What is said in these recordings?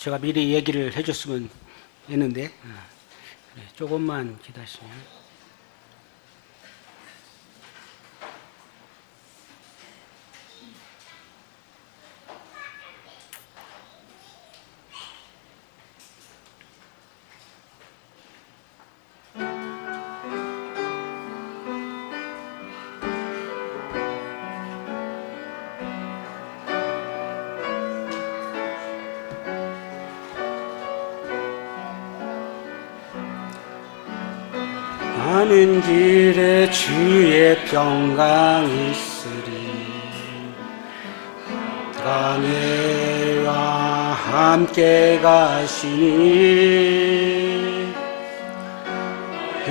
제가 미리 얘기를 해줬으면 했는데 그래, 조금만 기다리시면. 가는 길에 주의 평강 있으리. 강해와 함께 가시니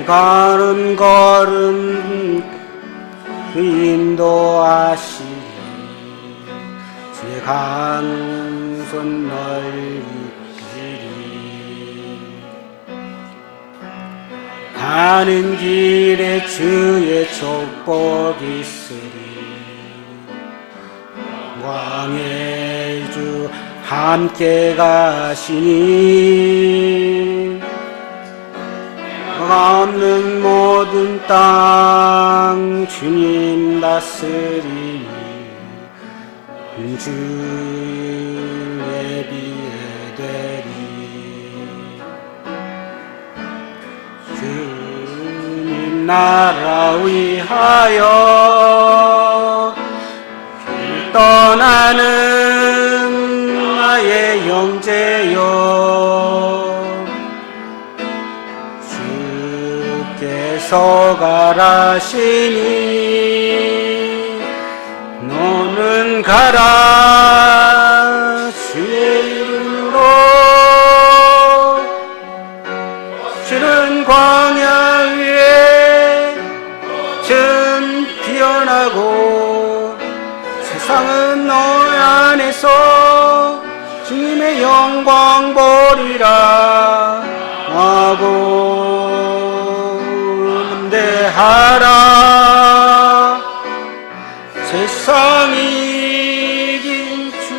걸음걸음 인도하시니 주의 강손 널리 가는 길에 주의 축복 있으리. 왕의 주 함께 가시니 없는 모든 땅 주님 다스리니 주 예비해 되리. 주님 나라 위하여 길 떠나는 나의 형제여, 주께서 가라시니 너는 가라. 주의 이름으로 주는 광야 위에 전 피어나고 세상은 너의 안에서 주님의 영광 보리라 하고 응대하라. 세상이 이긴 주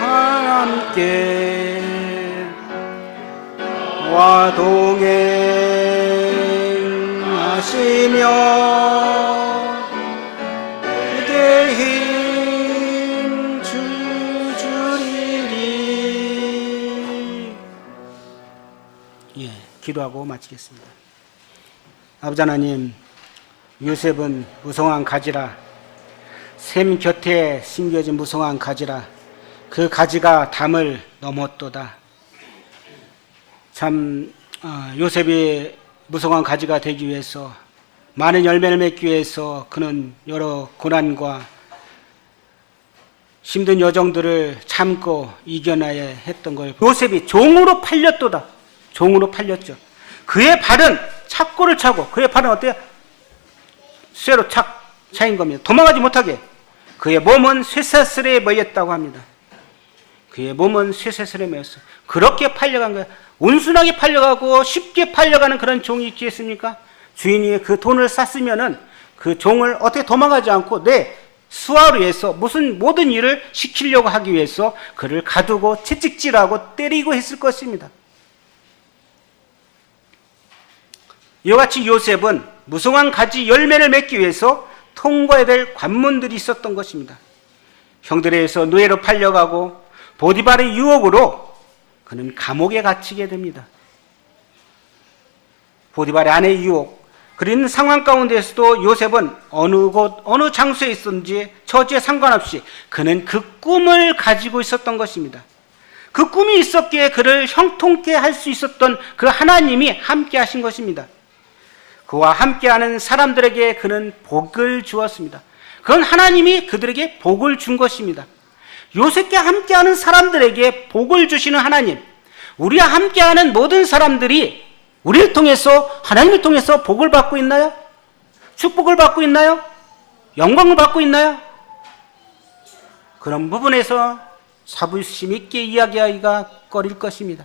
하나님께 와 동행하시며 그대 힘 주주리리. 예, 기도하고 마치겠습니다. 아버지 하나님, 요셉은 무성한 가지라, 샘 곁에 심겨진 무성한 가지라, 그 가지가 담을 넘었도다. 참 요셉이 무성한 가지가 되기 위해서, 많은 열매를 맺기 위해서 그는 여러 고난과 힘든 여정들을 참고 이겨내야 했던 걸, 요셉이 종으로 팔렸도다. 종으로 팔렸죠. 그의 발은 착고를 차고, 그의 발은 어때요? 쇠로 차인 겁니다. 도망가지 못하게. 그의 몸은 쇠사슬에 매였다고 합니다. 그의 몸은 쇠사슬에 매였어요. 그렇게 팔려간 거예요. 온순하게 팔려가고 쉽게 팔려가는 그런 종이 있겠습니까? 주인이 그 돈을 쌌으면은 그 종을 어떻게 도망가지 않고 내 수하를 위해서 모든 일을 시키려고 하기 위해서 그를 가두고 채찍질하고 때리고 했을 것입니다. 이와 같이 요셉은 무성한 가지 열매를 맺기 위해서 통과해야 될 관문들이 있었던 것입니다. 형들에 의해서 노예로 팔려가고 보디발의 유혹으로 그는 감옥에 갇히게 됩니다. 보디발의 아내의 유혹, 그런 상황 가운데서도 요셉은 어느 곳 어느 장소에 있었는지 처지에 상관없이 그는 그 꿈을 가지고 있었던 것입니다. 그 꿈이 있었기에 그를 형통케 할 수 있었던 그 하나님이 함께 하신 것입니다. 그와 함께하는 사람들에게 그는 복을 주었습니다. 그건 하나님이 그들에게 복을 준 것입니다. 요셉과 함께하는 사람들에게 복을 주시는 하나님, 우리와 함께하는 모든 사람들이 우리를 통해서, 하나님을 통해서 복을 받고 있나요? 축복을 받고 있나요? 영광을 받고 있나요? 그런 부분에서 자부심 있게 이야기하기가 꺼릴 것입니다.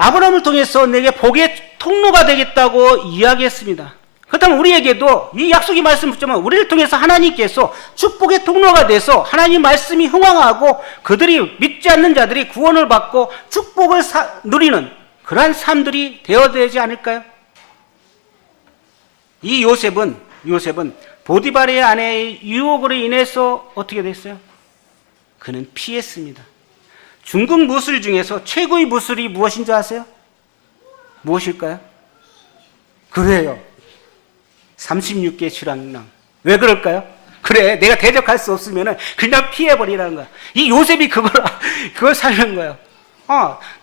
아브라함을 통해서 내게 복의 통로가 되겠다고 이야기했습니다. 그렇다면 우리에게도 이 약속의 말씀 붙자면 우리를 통해서 하나님께서 축복의 통로가 돼서 하나님 말씀이 흥왕하고 그들이 믿지 않는 자들이 구원을 받고 축복을 누리는 그러한 삶들이 되어야 되지 않을까요? 이 요셉은 보디발의 아내의 유혹으로 인해서 어떻게 됐어요? 그는 피했습니다. 중국 무술 중에서 최고의 무술이 무엇인 줄 아세요? 무엇일까요? 그래요. 36개 주랑랑. 왜 그럴까요? 그래, 내가 대적할 수 없으면 그냥 피해버리라는 거야. 이 요셉이 그걸 살린 거예요.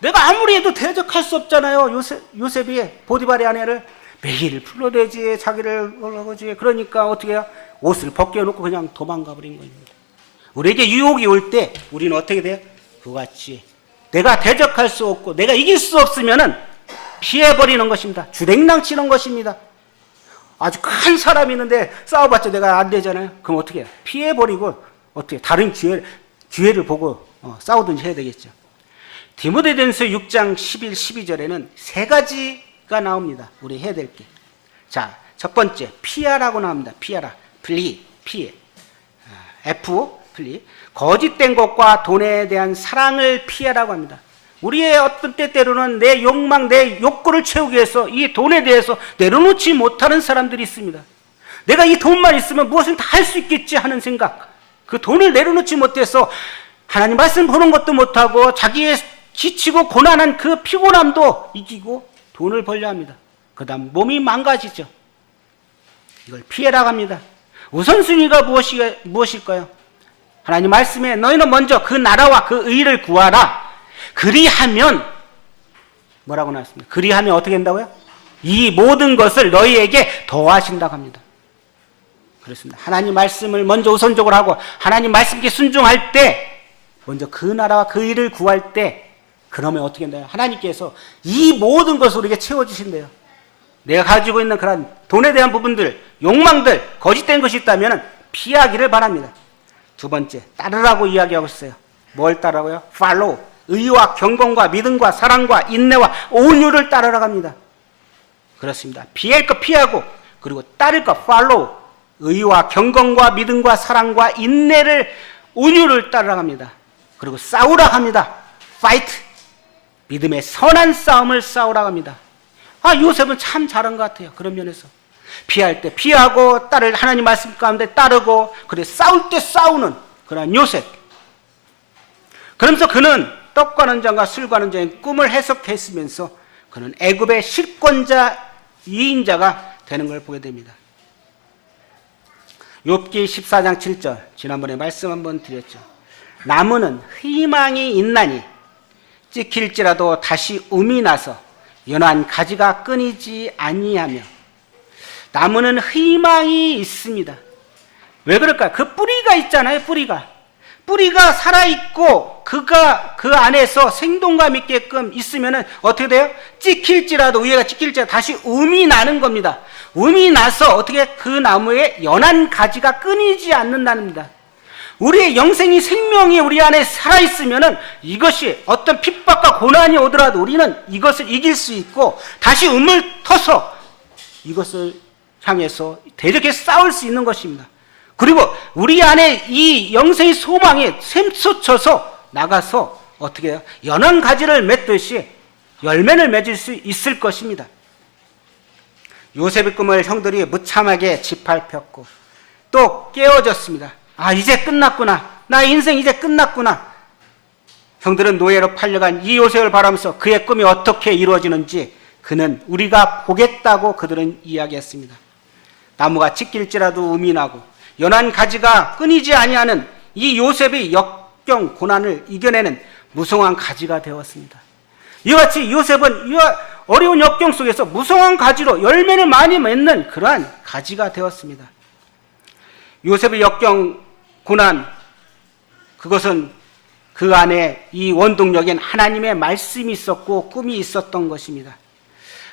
내가 아무리 해도 대적할 수 없잖아요. 요셉이 보디발의 아내를 매일 불러대지, 자기를 올라오지. 그러니까 어떻게 해요? 옷을 벗겨놓고 그냥 도망가 버린 겁니다. 우리에게 유혹이 올 때 우리는 어떻게 돼요? 그같이 내가 대적할 수 없고 내가 이길 수 없으면 피해버리는 것입니다. 주댕랑 치는 것입니다. 아주 큰 사람이 있는데 싸워봤자 내가 안 되잖아요. 그럼 어떻게 해요? 피해버리고 어떻게 다른 기회를 보고 싸우든지 해야 되겠죠. 디모데전서 6장 11, 12절에는 세 가지가 나옵니다. 우리 해야 될 게. 자, 첫 번째 피하라고 나옵니다. 피하라. 피해. F, 플리. 거짓된 것과 돈에 대한 사랑을 피하라고 합니다. 우리의 어떤 때때로는 내 욕망, 내 욕구를 채우기 위해서 이 돈에 대해서 내려놓지 못하는 사람들이 있습니다. 내가 이 돈만 있으면 무엇을 다 할 수 있겠지 하는 생각. 그 돈을 내려놓지 못해서 하나님 말씀 보는 것도 못하고 자기의 지치고 고난한 그 피곤함도 이기고 돈을 벌려 합니다. 그 다음 몸이 망가지죠. 이걸 피해라고 합니다. 우선순위가 무엇일까요? 하나님 말씀에 너희는 먼저 그 나라와 그 의를 구하라. 그리하면 뭐라고 나왔습니까? 그리하면 어떻게 된다고요? 이 모든 것을 너희에게 더하신다고 합니다. 그렇습니다. 하나님 말씀을 먼저 우선적으로 하고 하나님 말씀께 순종할 때 먼저 그 나라와 그 의를 구할 때 그러면 어떻게 된다요? 하나님께서 이 모든 것을 우리에게 채워주신대요. 내가 가지고 있는 그런 돈에 대한 부분들, 욕망들, 거짓된 것이 있다면 피하기를 바랍니다. 두 번째, 따르라고 이야기하고 있어요. 뭘 따르라고요? follow. 의와 경건과 믿음과 사랑과 인내와 온유를 따르라고 합니다. 그렇습니다. 피할 것 피하고 그리고 따를 것 follow. 의와 경건과 믿음과 사랑과 인내를 온유를 따르라고 합니다. 그리고 싸우라고 합니다. fight. 믿음의 선한 싸움을 싸우라고 합니다. 요셉은 참 잘한 것 같아요. 그런 면에서. 피할 때 피하고 따를 하나님 말씀 가운데 따르고 그래 싸울 때 싸우는 그런 요셉. 그러면서 그는 떡 가는 자와 술 가는 자의 꿈을 해석했으면서 그는 애굽의 실권자 2인자가 되는 걸 보게 됩니다. 욥기 14장 7절 지난번에 말씀 한번 드렸죠. 나무는 희망이 있나니 찍힐지라도 다시 um이 나서 연한 가지가 끊이지 아니하며. 나무는 희망이 있습니다. 왜 그럴까요? 그 뿌리가 있잖아요. 뿌리가 살아있고 그가 그 안에서 생동감 있게끔 있으면 어떻게 돼요? 찍힐지라도 위에가 찍힐지라도 다시 um이 나는 겁니다. um이 나서 어떻게 그 나무에 연한 가지가 끊이지 않는다는겁니다. 우리의 영생이 생명이 우리 안에 살아있으면 이것이 어떤 핍박과 고난이 오더라도 우리는 이것을 이길 수 있고 다시 um을 터서 이것을 향해서 대적해서 싸울 수 있는 것입니다. 그리고 우리 안에 이 영생의 소망이 샘솟쳐서 나가서 어떻게 해요? 연한 가지를 맺듯이 열매를 맺을 수 있을 것입니다. 요셉의 꿈을 형들이 무참하게 짓밟혔고 또 깨어졌습니다. 이제 끝났구나. 나 인생 이제 끝났구나. 형들은 노예로 팔려간 이 요셉을 바라면서 그의 꿈이 어떻게 이루어지는지 그는 우리가 보겠다고 그들은 이야기했습니다. 나무가 찢길지라도 um이 나고 연한 가지가 끊이지 아니하는 이 요셉의 역경 고난을 이겨내는 무성한 가지가 되었습니다. 이와 같이 요셉은 이 어려운 역경 속에서 무성한 가지로 열매를 많이 맺는 그러한 가지가 되었습니다. 요셉의 역경 고난, 그것은 그 안에 이 원동력엔 하나님의 말씀이 있었고 꿈이 있었던 것입니다.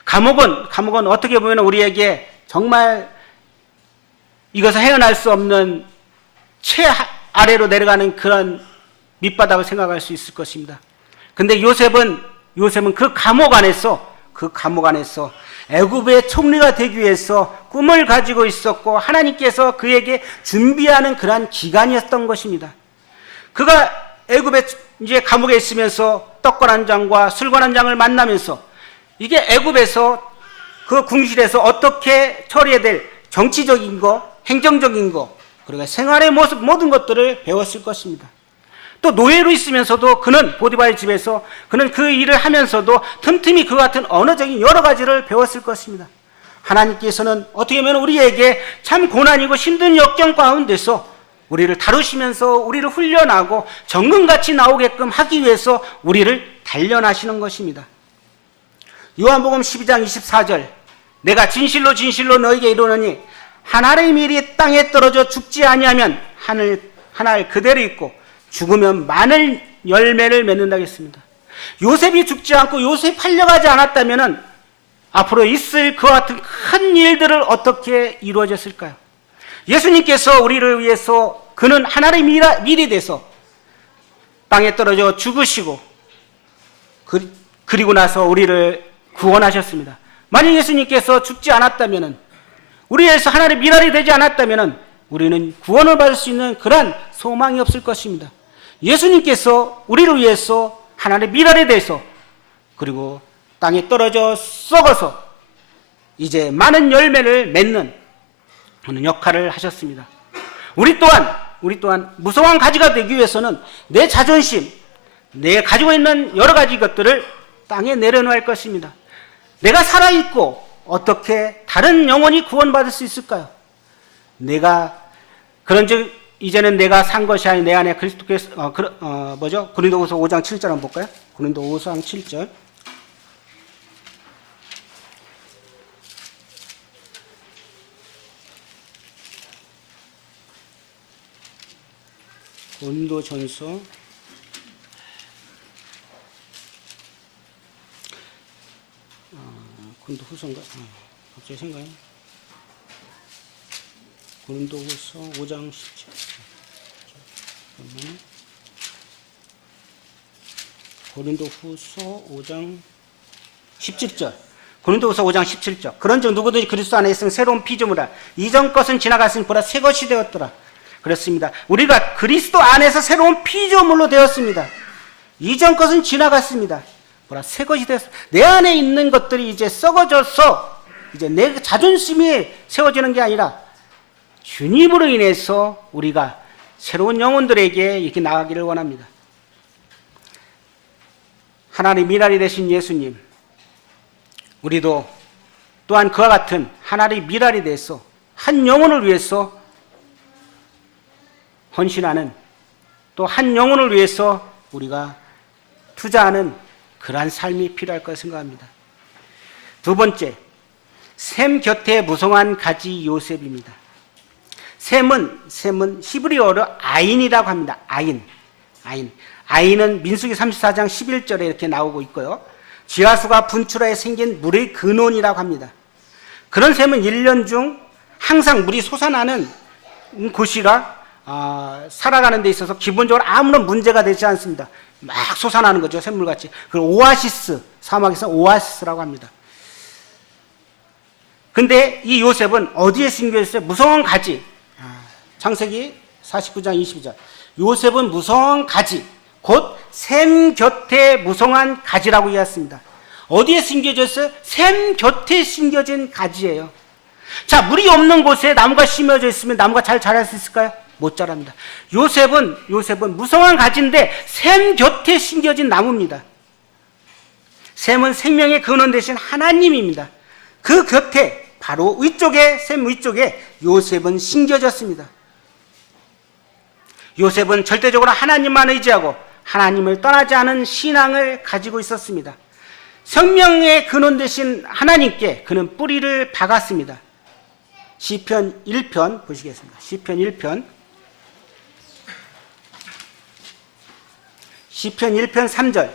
감옥은 어떻게 보면 우리에게 정말 이것을 헤어날 수 없는 최아래로 내려가는 그런 밑바닥을 생각할 수 있을 것입니다. 근데 요셉은 그 감옥 안에서 그 감옥 안에서 애굽의 총리가 되기 위해서 꿈을 가지고 있었고 하나님께서 그에게 준비하는 그러한 기간이었던 것입니다. 그가 애굽의 이제 감옥에 있으면서 떡과 한 장과 술과 한 장을 만나면서 이게 애굽에서 그 궁실에서 어떻게 처리해야 될 정치적인 거, 행정적인 거, 그리고 생활의 모습 모든 것들을 배웠을 것입니다. 또 노예로 있으면서도 그는 보디발의 집에서 그는 그 일을 하면서도 틈틈이 그 같은 언어적인 여러 가지를 배웠을 것입니다. 하나님께서는 어떻게 보면 우리에게 참 고난이고 힘든 역경 가운데서 우리를 다루시면서 우리를 훈련하고 정금같이 나오게끔 하기 위해서 우리를 단련하시는 것입니다. 요한복음 12장 24절 내가 진실로 진실로 너에게 이르노니 하나의 밀이 땅에 떨어져 죽지 아니하면 하늘 그대로 있고 죽으면 많은 열매를 맺는다 했습니다. 요셉이 죽지 않고 요셉이 팔려가지 않았다면 앞으로 있을 그와 같은 큰 일들을 어떻게 이루어졌을까요? 예수님께서 우리를 위해서 그는 하나의 밀이 돼서 땅에 떨어져 죽으시고 그리고 나서 우리를 구원하셨습니다. 만약 예수님께서 죽지 않았다면 우리에서 하나의 밀알이 되지 않았다면 우리는 구원을 받을 수 있는 그런 소망이 없을 것입니다. 예수님께서 우리를 위해서 하나의 밀알이 돼서 그리고 땅에 떨어져 썩어서 이제 많은 열매를 맺는 그런 역할을 하셨습니다. 우리 또한 무성한 가지가 되기 위해서는 내 자존심, 내 가지고 있는 여러 가지 것들을 땅에 내려놓아야 할 것입니다. 내가 살아있고 어떻게 다른 영혼이 구원받을 수 있을까요? 그런즉 이제는 내가 산 것이 아니 내 안에 그리스도께서 고린도후서 5장 7절 한번 볼까요? 고린도후서 5장 7절. 고린도전서 고린도후서인가? 갑자기 생각이 고린도후서 5장 17절. 고린도후서 5장 17절. 고린도후서 5장 17절. 그런즉 누구든지 그리스도 안에 있으면 새로운 피조물이라. 이전 것은 지나갔으니 보라 새 것이 되었더라. 그렇습니다. 우리가 그리스도 안에서 새로운 피조물로 되었습니다. 이전 것은 지나갔습니다. 보라 새 것이 되었습니다. 내 안에 있는 것들이 이제 썩어져서 이제 내 자존심이 세워지는 게 아니라 주님으로 인해서 우리가 새로운 영혼들에게 이렇게 나가기를 원합니다. 하나님의 밀알이 되신 예수님, 우리도 또한 그와 같은 하나님의 밀알이 돼서 한 영혼을 위해서 헌신하는 또 한 영혼을 위해서 우리가 투자하는 그러한 삶이 필요할 것을 생각합니다. 두 번째, 샘 곁에 무성한 가지 요셉입니다. 샘은 히브리어로 아인이라고 합니다. 아인은 민수기 34장 11절에 이렇게 나오고 있고요. 지하수가 분출하여 생긴 물의 근원이라고 합니다. 그런 샘은 1년 중 항상 물이 솟아나는 곳이라 살아가는 데 있어서 기본적으로 아무런 문제가 되지 않습니다. 막 솟아나는 거죠. 샘물같이. 그걸 오아시스, 사막에서 오아시스라고 합니다. 근데 이 요셉은 어디에 숨겨있어요? 무성한 가지. 창세기 49장 22절. 요셉은 무성한 가지, 곧 샘 곁에 무성한 가지라고 이해했습니다. 어디에 숨겨져 있어요? 샘 곁에 숨겨진 가지예요. 자, 물이 없는 곳에 나무가 심어져 있으면 나무가 잘 자랄 수 있을까요? 못 자랍니다. 요셉은 무성한 가지인데 샘 곁에 심겨진 나무입니다. 샘은 생명의 근원 되신 하나님입니다. 그 곁에 바로 샘 위쪽에 요셉은 심겨졌습니다. 요셉은 절대적으로 하나님만 의지하고 하나님을 떠나지 않은 신앙을 가지고 있었습니다. 생명의 근원 되신 하나님께 그는 뿌리를 박았습니다. 시편 1편 보시겠습니다. 시편 1편 3절.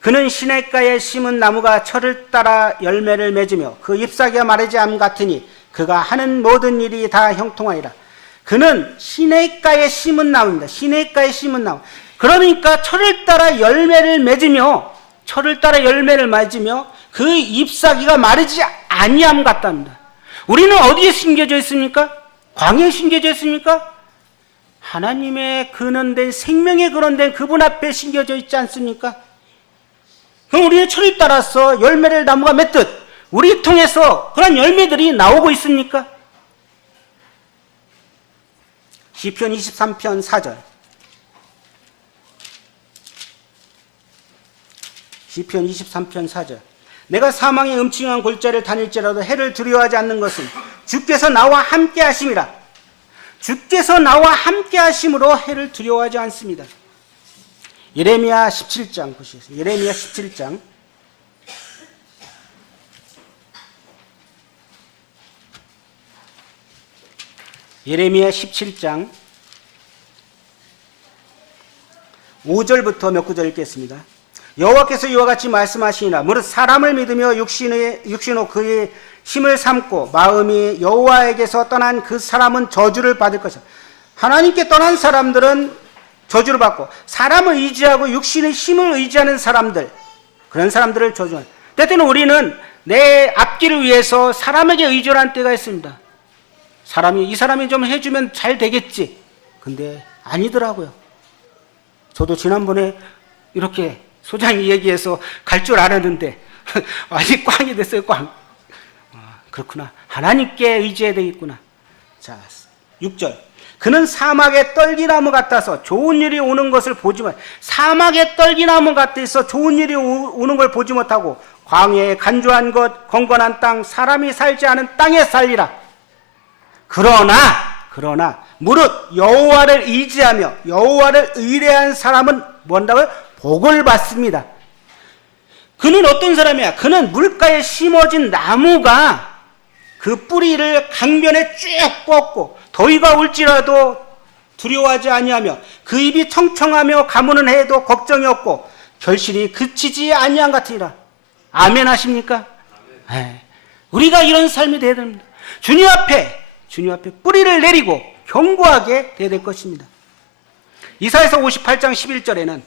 그는 시냇가에 심은 나무가 철을 따라 열매를 맺으며 그 잎사귀가 마르지 않음 같으니 그가 하는 모든 일이 다 형통하리라. 그는 시냇가에 심은 나무입니다. 시냇가에 심은 나무. 그러니까 철을 따라 열매를 맺으며 그 잎사귀가 마르지 아니함 같답니다. 우리는 어디에 심겨져 있습니까? 광야에 심겨져 있습니까? 하나님의 근원된 생명의 근원된 그분 앞에 심겨져 있지 않습니까? 그럼 우리는 철을 따라서 열매를 나무가 맺듯 우리 통해서 그런 열매들이 나오고 있습니까? 시편 23편 4절. 시편 23편 4절. 내가 사망의 음침한 골짜기를 다닐지라도 해를 두려워하지 않는 것은 주께서 나와 함께 하심이라. 주께서 나와 함께 하심으로 해를 두려워하지 않습니다. 예레미야 17장 보시겠어요. 예레미야 17장. 예레미야 17장 5절부터 몇 구절 읽겠습니다. 여호와께서 이와 같이 말씀하시니라. 무릇 사람을 믿으며 육신으로 그의 힘을 삼고 마음이 여호와에게서 떠난 그 사람은 저주를 받을 것이다. 하나님께 떠난 사람들은 저주를 받고 사람을 의지하고 육신의 힘을 의지하는 사람들, 그런 사람들을 저주한다. 때때는 우리는 내 앞길을 위해서 사람에게 의존한 때가 있습니다. 이 사람이 좀 해주면 잘 되겠지. 근데 아니더라고요. 저도 지난번에 이렇게 소장이 얘기해서 갈 줄 알았는데 아직 꽝이 됐어요. 꽝. 그렇구나. 하나님께 의지해야 되겠구나. 자, 6절. 그는 사막의 떨기나무 같아서 좋은 일이 오는 것을 보지 못. 사막의 떨기나무 같아서 좋은 일이 오는 걸 보지 못하고 광야에 간주한 것, 건건한 땅, 사람이 살지 않은 땅에 살리라. 그러나 무릇 여호와를 의지하며 여호와를 의뢰한 사람은 뭔다고요? 복을 받습니다. 그는 어떤 사람이야? 그는 물가에 심어진 나무가 그 뿌리를 강변에 쭉 뻗고 더위가 올지라도 두려워하지 아니하며 그 입이 청청하며 가무는 해도 걱정이 없고 결실이 그치지 아니한 같으니라. 아멘 하십니까? 네. 우리가 이런 삶이 되어야 됩니다. 주님 앞에 뿌리를 내리고 견고하게 되어야 될 것입니다. 이사야서 58장 11절에는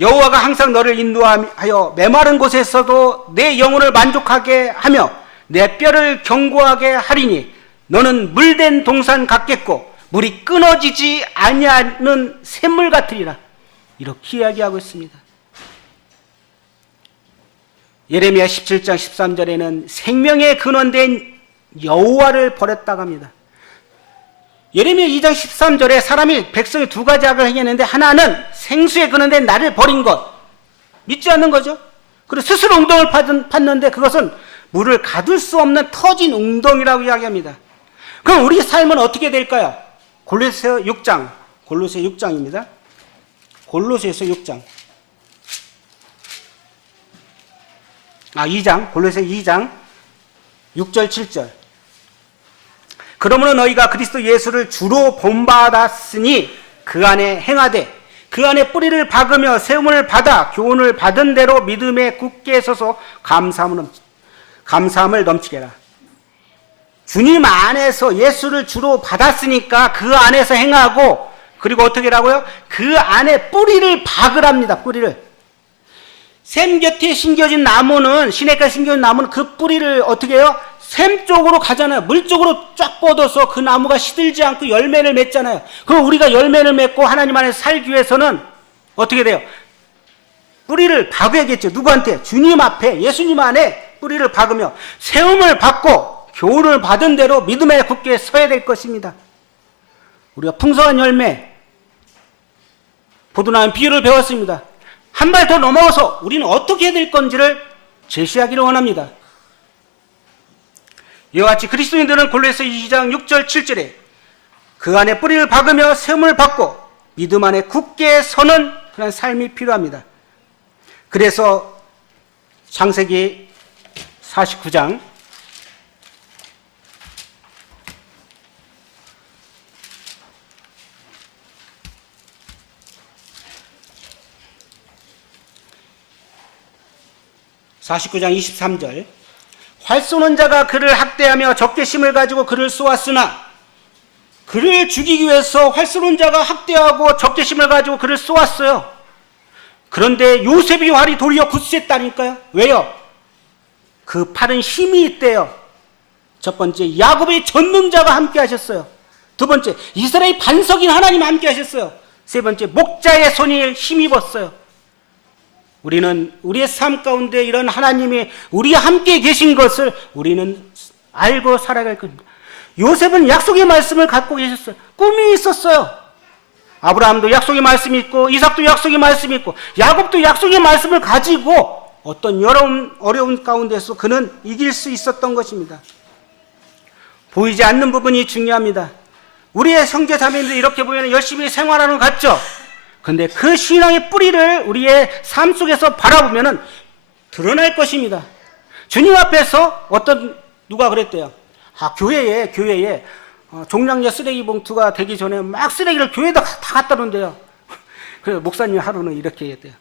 여호와가 항상 너를 인도하여 메마른 곳에서도 내 영혼을 만족하게 하며 내 뼈를 견고하게 하리니 너는 물된 동산 같겠고 물이 끊어지지 아니하는 샘물 같으리라. 이렇게 이야기하고 있습니다. 예레미야 17장 13절에는 생명의 근원된 여호와를 버렸다고 합니다. 예레미야 2장 13절에 백성이 두 가지 악을 행했는데 하나는 생수의 근원된 나를 버린 것, 믿지 않는 거죠. 그리고 스스로 웅덩이를 팠는데 그것은 물을 가둘 수 없는 터진 웅덩이라고 이야기합니다. 그럼 우리 삶은 어떻게 될까요? 골로새서 6장입니다. 골로새서 6장. 골로새 2장 6절 7절. 그러므로 너희가 그리스도 예수를 주로 본받았으니 그 안에 행하되 그 안에 뿌리를 박으며 세움을 받아 교훈을 받은 대로 믿음에 굳게 서서 감사함을 넘치게 해라. 주님 안에서 예수를 주로 받았으니까 그 안에서 행하고 그리고 어떻게 하라고요? 그 안에 뿌리를 박으랍니다. 뿌리를. 샘 곁에 심겨진 나무는 시냇가에 심겨진 나무는 그 뿌리를 어떻게 해요? 샘 쪽으로 가잖아요. 물 쪽으로 쫙 뻗어서 그 나무가 시들지 않고 열매를 맺잖아요. 그럼 우리가 열매를 맺고 하나님 안에 살기 위해서는 어떻게 돼요? 뿌리를 박아야겠죠. 누구한테? 주님 앞에 예수님 안에 뿌리를 박으며 세움을 받고 교훈을 받은 대로 믿음에 굳게 서야 될 것입니다. 우리가 풍성한 열매 보도나는 비유를 배웠습니다. 한 발 더 넘어서 우리는 어떻게 해야 될 건지를 제시하기를 원합니다. 이와 같이 그리스도인들은 골로새 2장 6절 7절에 그 안에 뿌리를 박으며 세움을 받고 믿음 안에 굳게 서는 그런 삶이 필요합니다. 그래서 창세기 49장 23절 활 쏘는 자가 그를 학대하며 적개심을 가지고 그를 쏘았으나 그를 죽이기 위해서 활 쏘는 자가 학대하고 적개심을 가지고 그를 쏘았어요. 그런데 요셉이 활이 도리어 굳셌다니까요. 왜요? 그 팔은 힘이 있대요. 첫 번째, 야곱의 전능자가 함께 하셨어요. 두 번째, 이스라엘 반석인 하나님 함께 하셨어요. 세 번째, 목자의 손이 힘입었어요. 우리는 우리의 삶 가운데 이런 하나님이 우리와 함께 계신 것을 우리는 알고 살아갈 겁니다. 요셉은 약속의 말씀을 갖고 계셨어요. 꿈이 있었어요. 아브라함도 약속의 말씀이 있고, 이삭도 약속의 말씀이 있고, 야곱도 약속의 말씀을 가지고 어떤 어려운 가운데서 그는 이길 수 있었던 것입니다. 보이지 않는 부분이 중요합니다. 우리의 형제 자매들이 이렇게 보면 열심히 생활하는 것 같죠? 근데 그 신앙의 뿌리를 우리의 삶 속에서 바라보면 드러날 것입니다. 주님 앞에서 누가 그랬대요. 교회에 종량제 쓰레기 봉투가 되기 전에 막 쓰레기를 교회에다 다 갖다 놓는데요. 그래서 목사님이 하루는 이렇게 얘기했대요.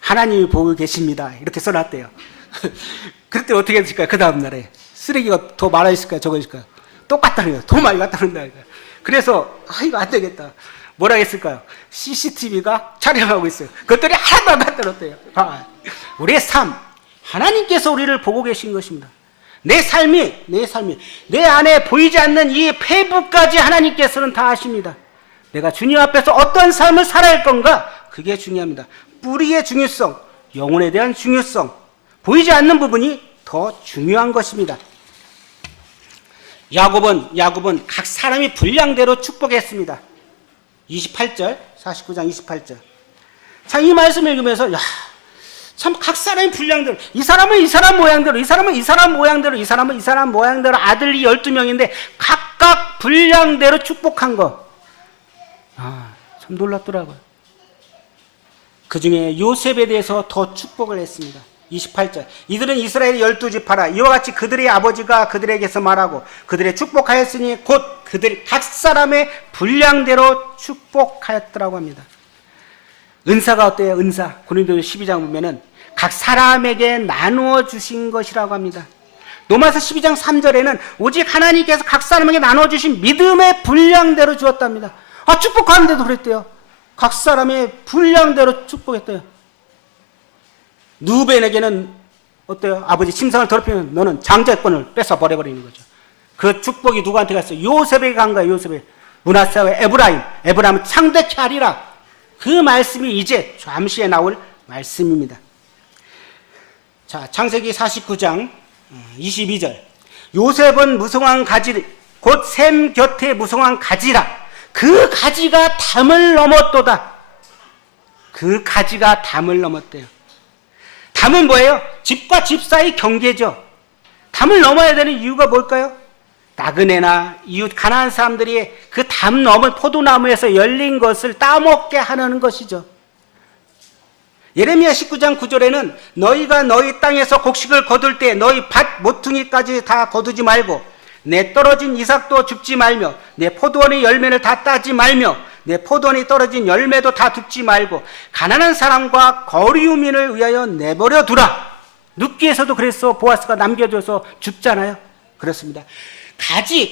하나님이 보고 계십니다. 이렇게 써놨대요. 그때 어떻게 했을까요? 그 다음날에 쓰레기가 더 많아 있을까요? 적어 있을까요? 똑같다는 거예요. 더 많이 갖다 놓는다. 그래서 이거 안 되겠다. 뭐라 했을까요? CCTV가 촬영하고 있어요. 그것들이 하나도 안 갖다 놓대요. 우리의 삶, 하나님께서 우리를 보고 계신 것입니다. 내 삶이 내 안에 보이지 않는 이 폐부까지 하나님께서는 다 아십니다. 내가 주님 앞에서 어떤 삶을 살아야 할 건가? 그게 중요합니다. 뿌리의 중요성, 영혼에 대한 중요성, 보이지 않는 부분이 더 중요한 것입니다. 야곱은 각 사람이 분량대로 축복했습니다. 28절, 49장 28절. 참, 이 말씀을 읽으면서, 참, 각 사람의 분량대로, 이 사람은 이 사람 모양대로, 이 사람은 이 사람 모양대로, 이 사람은 이 사람 모양대로 아들이 12명인데, 각각 분량대로 축복한 거. 참 놀랍더라고요. 그 중에 요셉에 대해서 더 축복을 했습니다. 28절. 이들은 이스라엘의 12지파라. 이와 같이 그들의 아버지가 그들에게서 말하고 그들의 축복하였으니 곧 그들 각 사람의 분량대로 축복하였더라고 합니다. 은사가 어때요? 은사. 고린도서 12장 보면은 각 사람에게 나누어 주신 것이라고 합니다. 로마서 12장 3절에는 오직 하나님께서 각 사람에게 나누어 주신 믿음의 분량대로 주었답니다. 축복하는데도 그랬대요. 각 사람의 분량대로 축복했대요. 누벤에게는 어때요? 아버지 침상을 더럽히면 너는 장자권을 뺏어 버려버리는 거죠. 그 축복이 누구한테 갔어요? 요셉에게 간 거예요. 요셉에. 므낫세와 에브라임은 창대케 하리라. 그 말씀이 이제 잠시에 나올 말씀입니다. 자, 창세기 49장 22절. 요셉은 무성한 가지, 곧 샘 곁에 무성한 가지라. 그 가지가 담을 넘었도다. 그 가지가 담을 넘었대요. 담은 뭐예요? 집과 집 사이 경계죠. 담을 넘어야 되는 이유가 뭘까요? 나그네나 이웃 가난한 사람들이 그 담 넘은 포도나무에서 열린 것을 따먹게 하는 것이죠. 예레미야 19장 9절에는 너희가 너희 땅에서 곡식을 거둘 때 너희 밭 모퉁이까지 다 거두지 말고 내 떨어진 이삭도 줍지 말며 내 포도원의 열매를 다 따지 말며 내 포도원이 떨어진 열매도 다 줍지 말고 가난한 사람과 거류민을 위하여 내버려 두라. 룻기에서도 그래서 보아스가 남겨줘서 줍잖아요. 그렇습니다.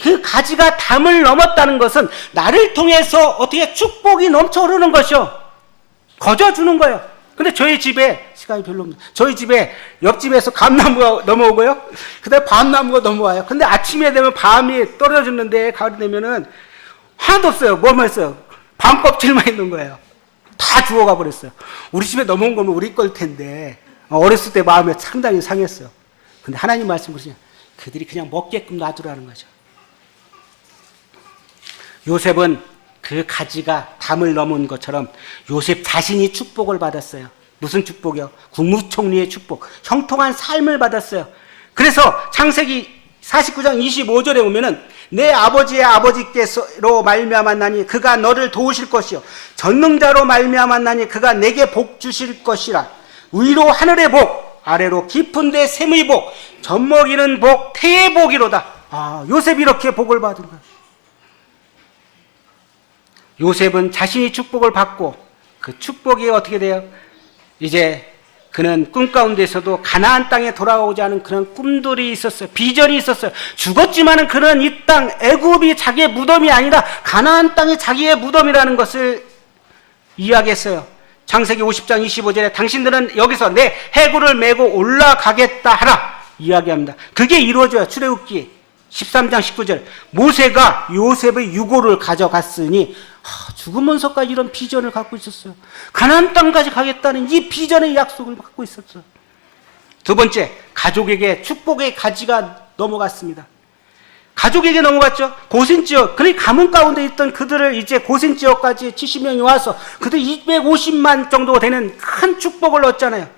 그 가지가 담을 넘었다는 것은 나를 통해서 어떻게 축복이 넘쳐 흐르는 것이요. 거저주는 거예요. 근데 저희 집에, 시간이 별로 없는데, 저희 집에 옆집에서 감나무가 넘어오고요. 그 다음에 밤나무가 넘어와요. 근데 아침에 되면 밤이 떨어졌는데, 가을이 되면은 하나도 없어요. 뭐만 있어요? 밤 껍질만 있는 거예요. 다 죽어가 버렸어요. 우리 집에 넘어온 거면 우리 걸 텐데, 어렸을 때 마음에 상당히 상했어요. 근데 하나님 말씀 보시면 그들이 그냥 먹게끔 놔두라는 거죠. 요셉은 그 가지가 담을 넘은 것처럼 요셉 자신이 축복을 받았어요. 무슨 축복이요? 국무총리의 축복, 형통한 삶을 받았어요. 그래서 창세기 49장 25절에 보면은 내 아버지의 아버지께로 말미암았나니 그가 너를 도우실 것이요 전능자로 말미암았나니 그가 내게 복 주실 것이라. 위로 하늘의 복, 아래로 깊은 데 샘의 복, 젖먹이는 복, 태의 복이로다. 요셉이 이렇게 복을 받은 거예요. 요셉은 자신이 축복을 받고 그 축복이 어떻게 돼요? 이제 그는 꿈 가운데서도 가나안 땅에 돌아오지 않은 그런 꿈들이 있었어요. 비전이 있었어요. 죽었지만은 그는 이 땅 애굽이 자기의 무덤이 아니라 가나안 땅이 자기의 무덤이라는 것을 이야기했어요. 창세기 50장 25절에 당신들은 여기서 내 해구를 메고 올라가겠다 하라 이야기합니다. 그게 이루어져요. 출애굽기 13장 19절. 모세가 요셉의 유고를 가져갔으니 죽으면서까지 이런 비전을 갖고 있었어요. 가나안 땅까지 가겠다는 이 비전의 약속을 갖고 있었어요. 두 번째, 가족에게 축복의 가지가 넘어갔습니다. 가족에게 넘어갔죠. 고센지역, 그러니까 가문 가운데 있던 그들을 이제 고센지역까지 70명이 와서 그들 250만 정도 되는 큰 축복을 얻잖아요.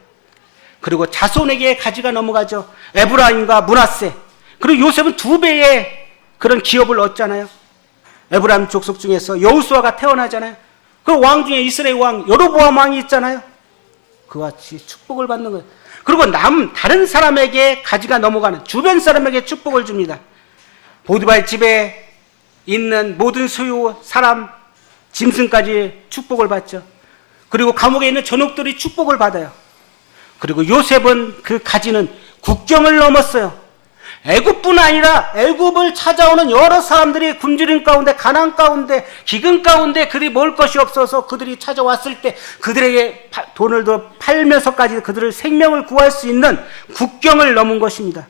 그리고 자손에게 가지가 넘어가죠. 에브라임과 므낫세. 그리고 요셉은 2배의 그런 기업을 얻잖아요. 에브라임 족속 중에서 여호수아가 태어나잖아요. 그 왕 중에 이스라엘 왕 여로보암 왕이 있잖아요. 그와 같이 축복을 받는 거예요. 그리고 다른 사람에게 가지가 넘어가는 주변 사람에게 축복을 줍니다. 보디발 집에 있는 모든 소유, 사람, 짐승까지 축복을 받죠. 그리고 감옥에 있는 전옥들이 축복을 받아요. 그리고 요셉은 그 가지는 국경을 넘었어요. 애굽뿐 아니라 애굽을 찾아오는 여러 사람들이 굶주림 가운데, 가난 가운데, 기근 가운데 그들이 먹을 것이 없어서 그들이 찾아왔을 때 그들에게 돈을 더 팔면서까지 그들의 생명을 구할 수 있는 국경을 넘은 것입니다.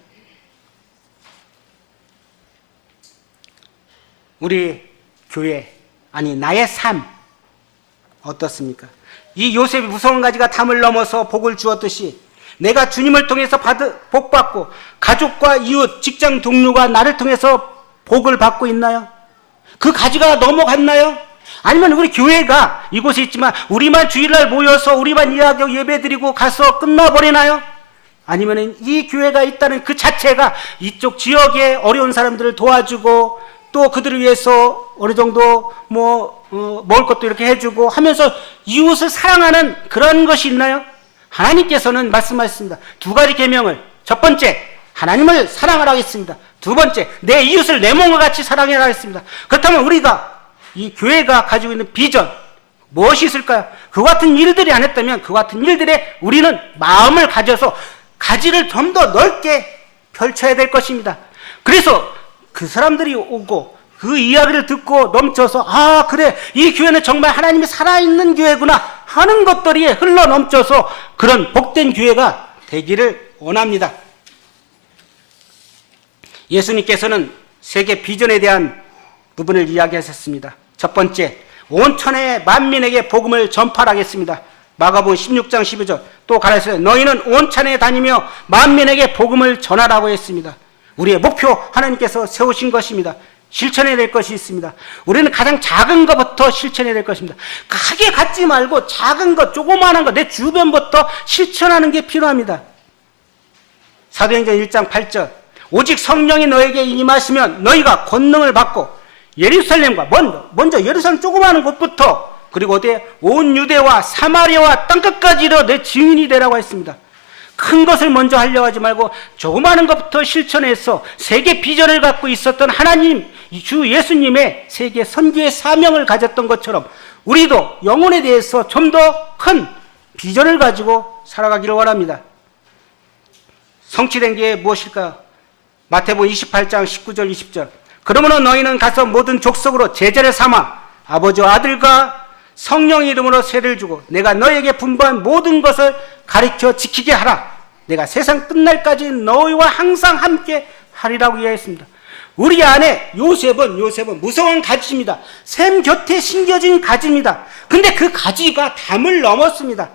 우리 교회, 아니 나의 삶 어떻습니까? 이 요셉이 무서운 가지가 담을 넘어서 복을 주었듯이 내가 주님을 통해서 복받고 가족과 이웃, 직장 동료가 나를 통해서 복을 받고 있나요? 그 가지가 넘어갔나요? 아니면 우리 교회가 이곳에 있지만 우리만 주일날 모여서 우리만 이야기하고 예배드리고 가서 끝나버리나요? 아니면 이 교회가 있다는 그 자체가 이쪽 지역의 어려운 사람들을 도와주고 또 그들을 위해서 어느 정도 먹을 것도 이렇게 해주고 하면서 이웃을 사랑하는 그런 것이 있나요? 하나님께서는 말씀하셨습니다. 2가지 계명을, 첫 번째 하나님을 사랑하라 했습니다. 두 번째 내 이웃을 내 몸과 같이 사랑하라 했습니다. 그렇다면 우리가 이 교회가 가지고 있는 비전 무엇이 있을까요? 그 같은 일들이 안 했다면 그 같은 일들에 우리는 마음을 가져서 가지를 좀 더 넓게 펼쳐야 될 것입니다. 그래서 그 사람들이 오고 그 이야기를 듣고 넘쳐서 그래 이 교회는 정말 하나님이 살아있는 교회구나 하는 것들이 흘러 넘쳐서 그런 복된 교회가 되기를 원합니다. 예수님께서는 세계 비전에 대한 부분을 이야기하셨습니다. 첫 번째, 온 천하의 만민에게 복음을 전파하겠습니다. 마가복음 16장 12절 또 가라사대 너희는 온 천하에 다니며 만민에게 복음을 전하라고 했습니다. 우리의 목표 하나님께서 세우신 것입니다. 실천해야 될 것이 있습니다. 우리는 가장 작은 것부터 실천해야 될 것입니다. 크게 갖지 말고 작은 것, 조그마한 것, 내 주변부터 실천하는 게 필요합니다. 사도행전 1장 8절 오직 성령이 너에게 임하시면 너희가 권능을 받고 예루살렘과 먼저 예루살렘 조그마한 곳부터 그리고 어디에 온 유대와 사마리아와 땅끝까지 이르러 내 증인이 되라고 했습니다. 큰 것을 먼저 하려고 하지 말고 조그마한 것부터 실천해서 세계 비전을 갖고 있었던 하나님, 주 예수님의 세계 선교의 사명을 가졌던 것처럼 우리도 영혼에 대해서 좀 더 큰 비전을 가지고 살아가기를 원합니다. 성취된 게 무엇일까요? 마태복음 28장 19절 20절 그러므로 너희는 가서 모든 족속으로 제자를 삼아 아버지와 아들과 성령 이름으로 세례를 주고 내가 너희에게 분부한 모든 것을 가르쳐 지키게 하라. 내가 세상 끝날까지 너희와 항상 함께 하리라고 이야기했습니다. 우리 안에 요셉은 무서운 가지입니다. 샘 곁에 심겨진 가지입니다. 근데 그 가지가 담을 넘었습니다.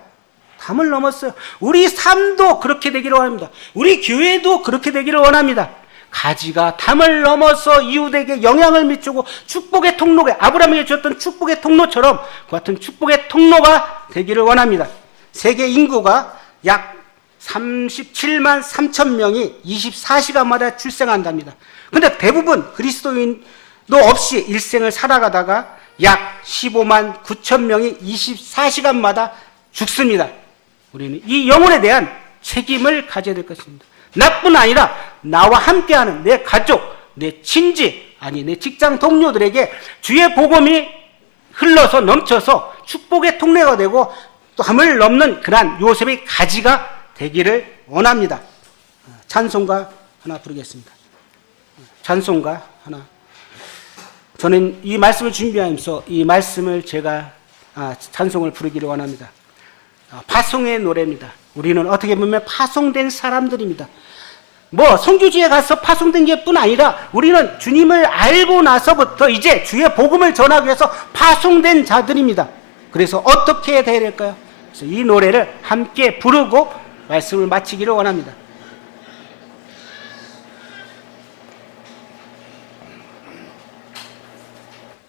담을 넘었어요. 우리 삶도 그렇게 되기를 원합니다. 우리 교회도 그렇게 되기를 원합니다. 가지가 담을 넘어서 이웃에게 영향을 미치고 축복의 통로가 아브라함에게 줬던 축복의 통로처럼 그 같은 축복의 통로가 되기를 원합니다. 세계 인구가 약 37만 3천 명이 24시간마다 출생한답니다. 그런데 대부분 그리스도인도 없이 일생을 살아가다가 약 15만 9천 명이 24시간마다 죽습니다. 우리는 이 영혼에 대한 책임을 가져야 될 것입니다. 나뿐 아니라 나와 함께하는 내 가족, 내 친지, 내 직장 동료들에게 주의 복음이 흘러서 넘쳐서 축복의 통로가 되고 또 담을 넘는 그러한 요셉의 가지가 되기를 원합니다. 찬송가 하나 부르겠습니다. 찬송가 하나. 저는 이 말씀을 준비하면서 이 말씀을 제가 찬송을 부르기를 원합니다. 파송의 노래입니다. 우리는 어떻게 보면 파송된 사람들입니다. 성교지에 가서 파송된 게 뿐 아니라 우리는 주님을 알고 나서부터 이제 주의 복음을 전하기 위해서 파송된 자들입니다. 그래서 어떻게 해야 될까요? 그래서 이 노래를 함께 부르고 말씀을 마치기를 원합니다.